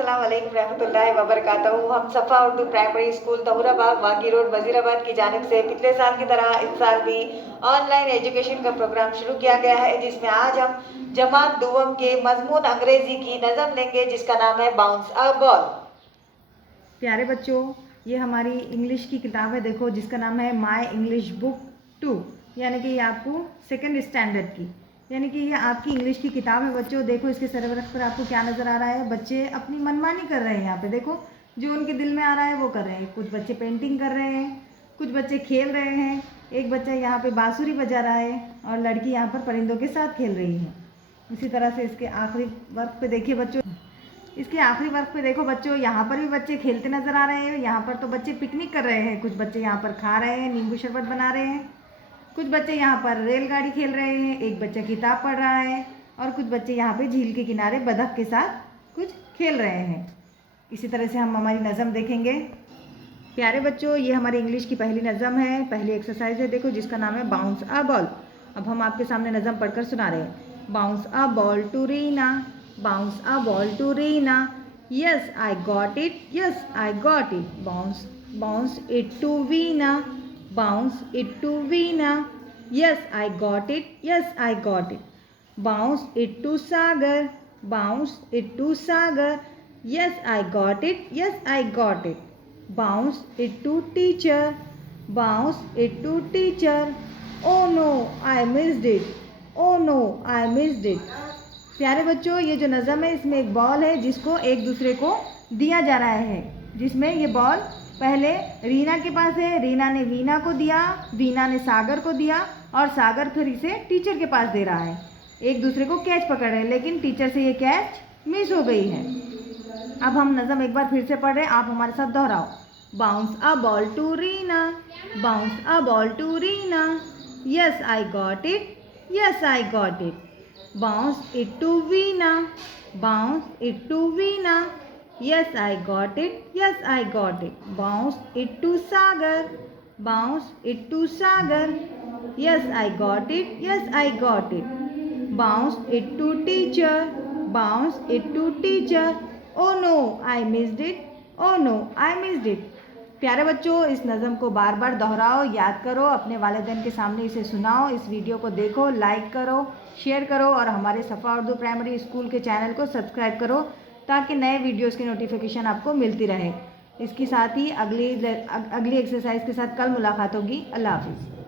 अस्सलाम वालेकुम रहमतुल्लाहि व बरकातहू। हम सफ़ा Urdu primary school Tahurabagh वागी road Wazirabad की जानिब से पिछले साल की तरह इस साल भी ऑनलाइन एजुकेशन का प्रोग्राम शुरू किया गया है, जिसमें आज हम जमात दुवम के मजमून अंग्रेजी की नज़म लेंगे जिसका नाम है बाउंस अ बॉल। प्यारे बच्चों, ये हमारी इंग्लिश की किताब है, देखो, जिसका नाम है माई इंग्लिश बुक 2, यानी कि ये आपको सेकेंड स्टैंडर्ड की, यानी कि ये आपकी इंग्लिश की किताब है बच्चों। देखो इसके सरवरक पर आपको क्या नज़र आ रहा है। बच्चे अपनी मनमानी कर रहे हैं यहाँ पे, देखो जो उनके दिल में आ रहा है वो कर रहे हैं। कुछ बच्चे पेंटिंग कर रहे हैं, कुछ बच्चे खेल रहे हैं। एक बच्चा यहाँ पे बांसुरी बजा रहा है और लड़की यहाँ पर परिंदों के साथ खेल रही है। इसी तरह से इसके आखिरी वर्क पे देखिए बच्चों, इसके आखिरी वर्क पे देखो बच्चों, यहाँ पर भी बच्चे खेलते नज़र आ रहे हैं। यहाँ पर तो बच्चे पिकनिक कर रहे हैं, कुछ बच्चे यहाँ पर खा रहे हैं, नींबू शरबत बना रहे हैं। कुछ बच्चे यहाँ पर रेलगाड़ी खेल रहे हैं, एक बच्चा किताब पढ़ रहा है और कुछ बच्चे यहाँ पे झील के किनारे बतख के साथ कुछ खेल रहे हैं। इसी तरह से हम हमारी नज़म देखेंगे। प्यारे बच्चों, ये हमारी इंग्लिश की पहली नज़म है, पहली एक्सरसाइज है, देखो, जिसका नाम है बाउंस अ बॉल। अब हम आपके सामने नज़म पढ़कर सुना रहे हैं। Bounce a ball to Reena, bounce a ball to Reena, yes I got it, yes I got it, bounce bounce it to Veena, bounce it to Veena, yes I got it, yes I got it, bounce it to Sagar, bounce it to Sagar, yes I got it, yes I got it, bounce it to teacher, bounce it to teacher, oh no I missed it, oh no I missed it। प्यारे बच्चों, ये जो नज़म है इसमें एक ball है जिसको एक दूसरे को दिया जा रहा है, जिसमें ये बॉल पहले रीना के पास है, रीना ने वीना को दिया, वीना ने सागर को दिया और सागर फिर इसे टीचर के पास दे रहा है। एक दूसरे को कैच पकड़ रहे हैं, लेकिन टीचर से ये कैच मिस हो गई है। अब हम नज़म एक बार फिर से पढ़ रहे हैं, आप हमारे साथ दोहराओ। Bounce a ball to Reena, bounce a ball to Reena, yes I got it, yes I got it, bounce it to Veena, bounce it to Veena, yes I got it, yes I got it, bounce it to Sagar, bounce it to Sagar, yes I got it, yes I got it, bounce it to teacher, bounce it to teacher, oh no I missed it, oh no I missed it। प्यारे बच्चों, इस नज़म को बार बार दोहराओ, याद करो, अपने वालिदैन के सामने इसे सुनाओ, इस वीडियो को देखो, लाइक करो, शेयर करो और हमारे सफ़ा उर्दू प्राइमरी स्कूल के चैनल को सब्सक्राइब करो ताकि नए वीडियोस की नोटिफिकेशन आपको मिलती रहे। इसके साथ ही अगली एक्सरसाइज के साथ कल मुलाकात होगी। अल्लाह हाफिज़।